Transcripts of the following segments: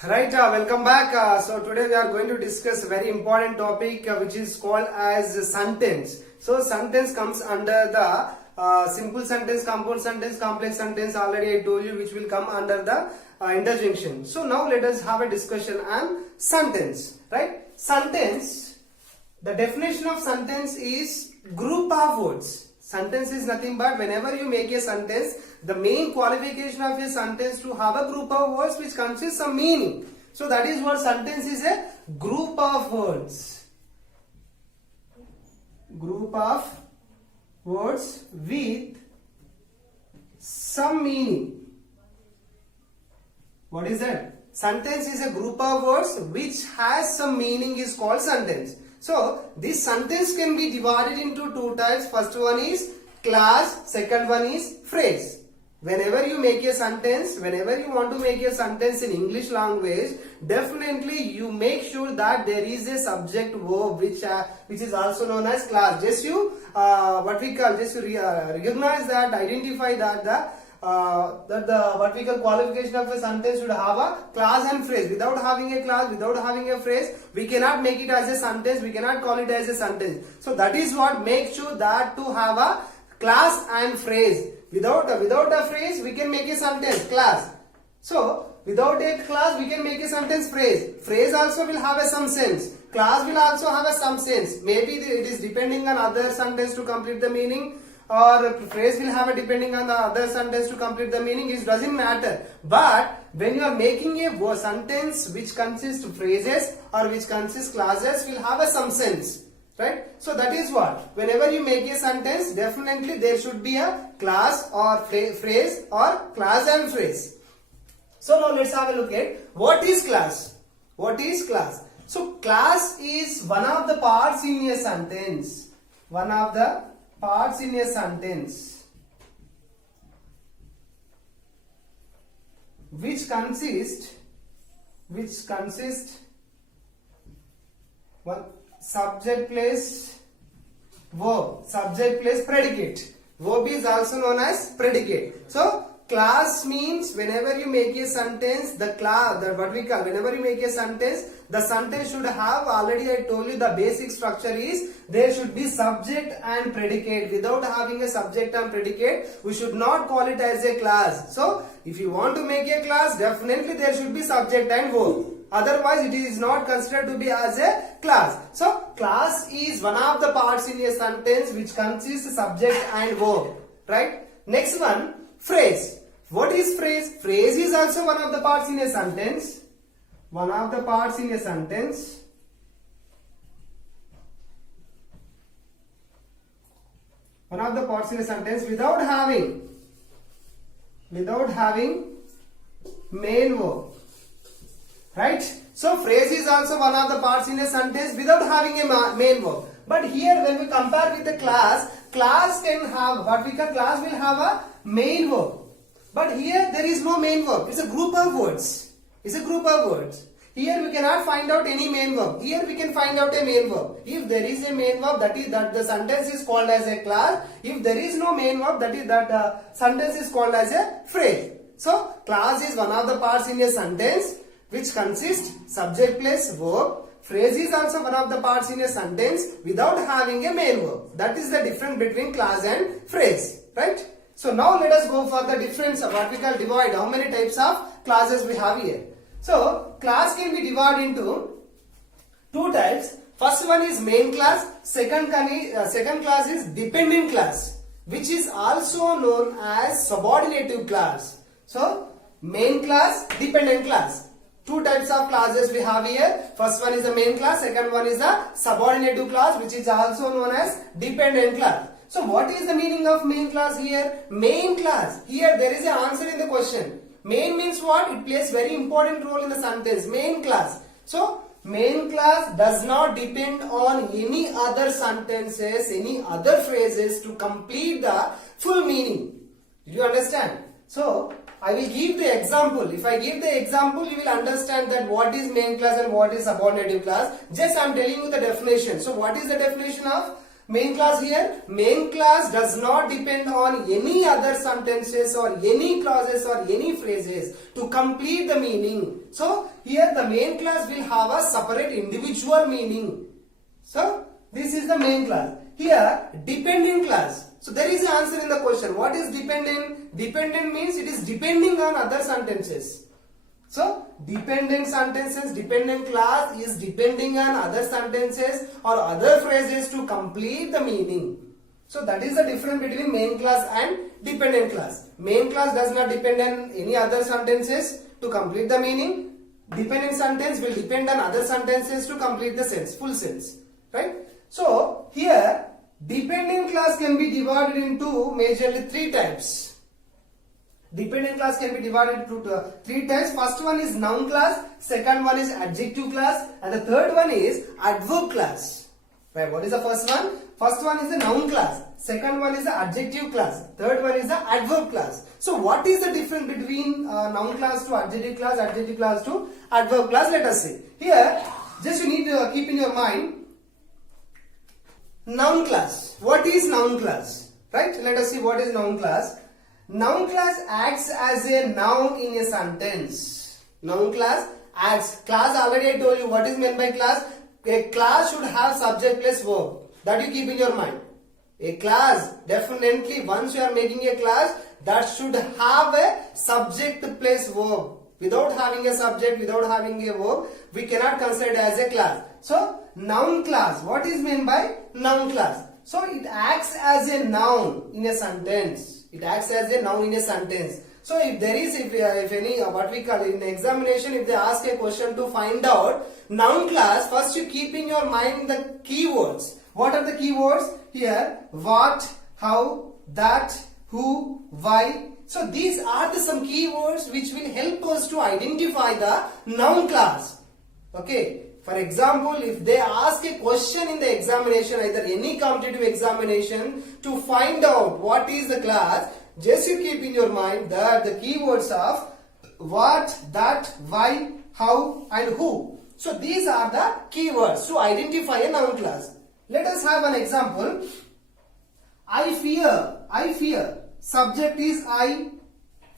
Right, welcome back. So today we are going to discuss a very important topic which is called as sentence. So sentence comes under the simple sentence, compound sentence, complex sentence. Already I told you which will come under the interjunction. So now let us have a discussion on sentence. Right? Sentence. The definition of sentence is group of words. Sentence is nothing but whenever you make a sentence, the main qualification of a sentence to have a group of words which consists of meaning. So that is what sentence is, a group of words. Group of words with some meaning. What is that? Sentence is a group of words which has some meaning is called sentence. So this sentence can be divided into two types. First one is clause, second one is phrase. Whenever you make a sentence, whenever you want to make a sentence in English language, definitely you make sure that there is a subject verb which is also known as clause. Just you recognize that, identify that what we call qualification of a sentence should have a clause and phrase. Without having a clause, without having a phrase, we cannot make it as a sentence. We cannot call it as a sentence. So that is what makes sure that to have a clause and phrase. Without a phrase, we can make a sentence clause. So without a clause, we can make a sentence phrase. Phrase also will have some sense. Clause will also have some sense. Maybe it is depending on other sentence to complete the meaning, or phrase will have a depending on the other sentence to complete the meaning. It doesn't matter. But when you are making a sentence which consists of phrases or which consists clauses, will have some sense. Right? So that is what. Whenever you make a sentence, definitely there should be a clause or phrase or clause and phrase. So now let's have a look at what is clause. What is clause? So clause is one of the parts in a sentence. One of the parts in a sentence which consist one subject place verb, subject place predicate. Verb is also known as predicate. So clause means whenever you make a sentence, the clause, whenever you make a sentence, the sentence should have, already I told you the basic structure is there should be subject and predicate. Without having a subject and predicate, we should not call it as a clause. So if you want to make a clause, definitely there should be subject and verb. Otherwise it is not considered to be as a clause. So clause is one of the parts in a sentence which consists of subject and verb. Right? Next one, phrase. What is phrase? Phrase is also one of the parts in a sentence. One of the parts in a sentence without having main verb. Right? So phrase is also one of the parts in a sentence without having a main verb. But here when we compare with the clause, clause can have clause will have a main verb. But here there is no main verb. It's a group of words. Here we cannot find out any main verb. Here we can find out a main verb. If there is a main verb, that the sentence is called as a clause. If there is no main verb, that sentence is called as a phrase. So clause is one of the parts in a sentence which consists subject plus verb. Phrase is also one of the parts in a sentence without having a main verb. That is the difference between clause and phrase. Right? So now let us go for the difference of what we call divide. How many types of clauses we have here? So clause can be divided into two types. First one is main clause. Second clause is dependent clause, which is also known as subordinative clause. So main clause, dependent clause. Two types of clauses we have here. First one is the main clause. Second one is the subordinative clause, which is also known as dependent clause. So what is the meaning of main clause here? Main clause. Here there is an answer in the question. Main means what? It plays very important role in the sentence. Main clause. So main clause does not depend on any other sentences, any other phrases to complete the full meaning. Did you understand? So I will give the example. If I give the example, you will understand that what is main clause and what is subordinative clause. Just I am telling you the definition. So what is the definition of main clause here? Main clause does not depend on any other sentences or any clauses or any phrases to complete the meaning. So here the main clause will have a separate individual meaning. So this is the main clause. Here dependent clause. So there is an answer in the question. What is dependent? Dependent means it is depending on other sentences. So dependent sentences, dependent clause is depending on other sentences or other phrases to complete the meaning. So that is the difference between main clause and dependent clause. Main clause does not depend on any other sentences to complete the meaning. Dependent sentence will depend on other sentences to complete the sense, full sense. Right? So here dependent clause can be divided into majorly three types. Dependent clause can be divided into three types. First one is noun clause, second one is adjective clause, and the third one is adverb clause. Right? What is the first one? First one is the noun clause, second one is the adjective clause, third one is the adverb clause. So what is the difference between noun clause to adjective clause to adverb clause? Let us see. Here, just you need to keep in your mind noun clause. What is noun clause? Right? Let us see what is noun clause. Noun clause acts as a noun in a sentence. Noun clause acts. Clause, already I told you what is meant by clause. A clause should have subject plus verb. That you keep in your mind. A clause, definitely once you are making a clause, that should have a subject plus verb. Without having a subject, without having a verb, we cannot consider it as a clause. So, noun clause. What is meant by noun clause? So, it acts as a noun in a sentence. It acts as a noun in a sentence. So if there is, if any, what we call in the examination, if they ask a question to find out noun clause, first you keep in your mind the keywords. What are the keywords? Here, what, how, that, who, why. So these are the some keywords which will help us to identify the noun clause. Okay. For example, if they ask a question in the examination, either any competitive examination, to find out what is the clause, just you keep in your mind that the keywords of what, that, why, how and who. So these are the keywords to identify a noun clause. Let us have an example. I fear. Subject is I,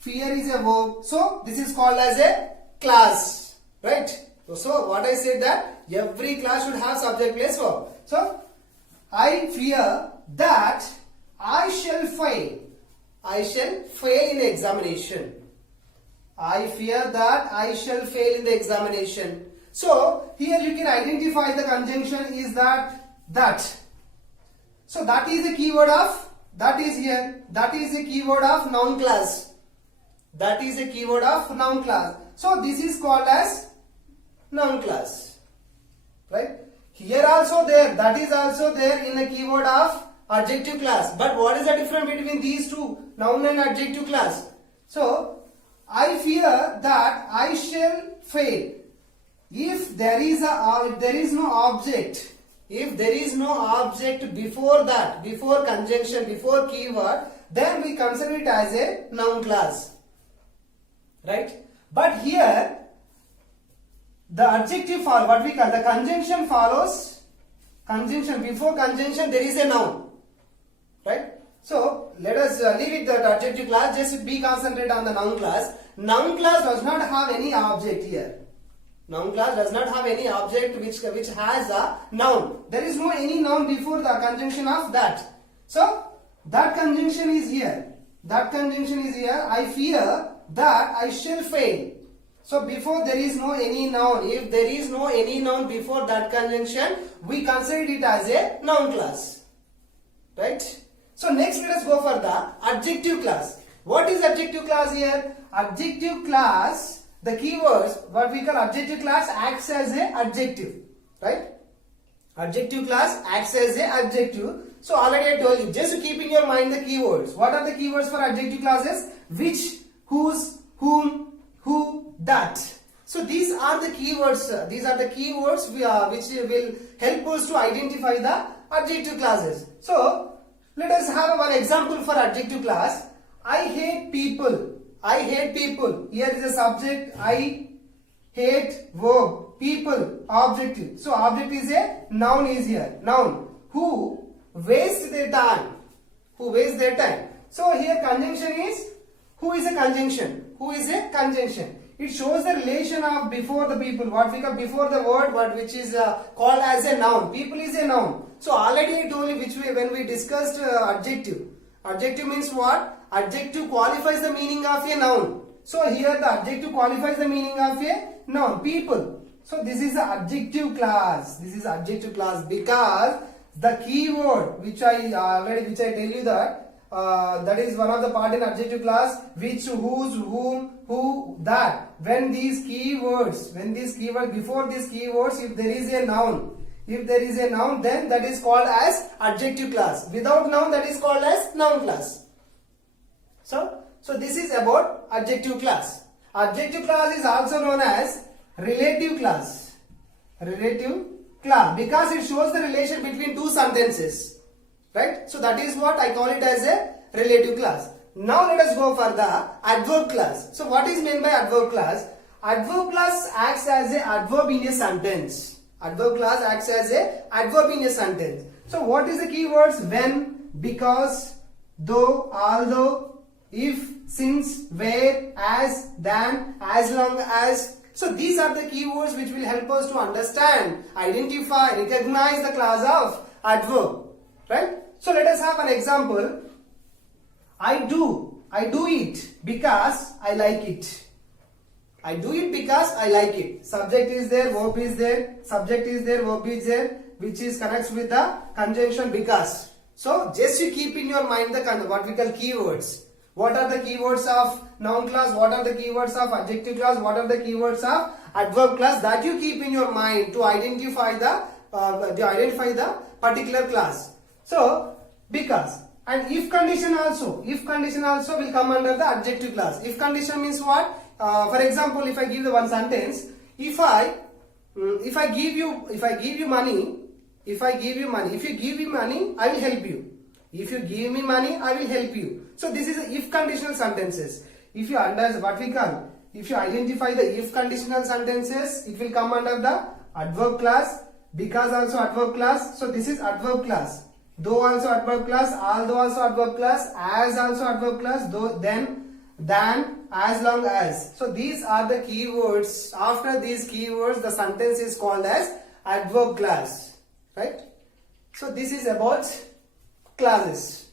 fear is a verb. So this is called as a clause. Right? So what I said that every clause should have subject plus verb. So I fear that I shall fail. I shall fail in the examination. I fear that I shall fail in the examination. So here you can identify the conjunction is that. So that is the keyword of, that is here. That is the keyword of noun clause. That is the keyword of noun clause. So this is called as noun clause. Right? Here also there, that is also there in the keyword of adjective clause. But what is the difference between these two, noun and adjective clause? So, I fear that I shall fail. If there is no object, if there is no object before that, before conjunction, before keyword, then we consider it as a noun clause. Right? But here, the adjective follows, what we call the conjunction follows, conjunction, before conjunction there is a noun. Right? So, let us leave it that adjective clause, just be concentrated on the noun clause. Noun clause does not have any object here. Noun clause does not have any object which has a noun. There is no any noun before the conjunction of that. So, that conjunction is here. That conjunction is here. I fear that I shall fail. So before there is no any noun, if there is no any noun before that conjunction, we consider it as a noun clause. Right? So next let us go for the adjective clause. What is adjective clause here? Adjective clause, the keywords, what we call adjective clause acts as a adjective. Right? Adjective clause acts as a adjective. So already I told you, just to keep in your mind the keywords. What are the keywords for adjective clauses? Which, whose, whom, who, that. So these are the keywords. These are the keywords which will help us to identify the adjective clauses. So let us have one example for adjective clause. I hate people. I hate people. Here is a subject. I hate, verb, people, objective. So object is a noun is here. Noun. Who waste their time. Who waste their time. So here conjunction is, who is a conjunction? Who is a conjunction? It shows the relation of before the people, what we call before the word, what which is called as a noun. People is a noun. So already I told you which way when we discussed adjective. Adjective means what? Adjective qualifies the meaning of a noun. So here the adjective qualifies the meaning of a noun. People. So this is the adjective class. This is adjective class because the keyword which I tell you that is one of the part in adjective class, which, whose, whom, who, that. When these keywords before these keywords, if there is a noun, then that is called as adjective class. Without noun, that is called as noun class. So this is about adjective class. Adjective class is also known as relative class. Relative class because it shows the relation between two sentences. Right? So that is what I call it as a relative class. Now let us go for the adverb class. So what is meant by adverb class? Adverb class acts as a adverb in a sentence. Adverb class acts as a adverb in a sentence. So what is the keywords? When, because, though, although, if, since, where, as, than, as long as. So these are the keywords which will help us to understand, identify, recognize the class of adverb. Right? So let us have an example. I do it because I like it. I do it because I like it. Subject is there, verb is there, subject is there, verb is there, which is connects with the conjunction because. So just you keep in your mind the what we call keywords. What are the keywords of noun class? What are the keywords of adjective class? What are the keywords of adverb class? That you keep in your mind to identify the particular class. So because, and if condition also will come under the adjective class. If condition means what? For example, if I give the one sentence, if I give you money, if you give me money, I will help you. If you give me money, I will help you. So this is a if conditional sentences. If you if you identify the if conditional sentences, it will come under the adverb class. Because also adverb class. So this is adverb class. Though also adverb class, although also adverb class, as also adverb class, though, then, than, as long as. So these are the keywords. After these keywords, the sentence is called as adverb class. Right? So this is about classes.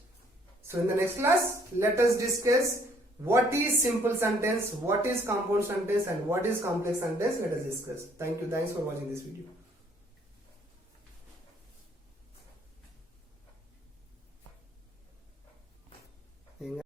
So in the next class, let us discuss what is simple sentence, what is compound sentence, and what is complex sentence. Let us discuss. Thank you. Thanks for watching this video.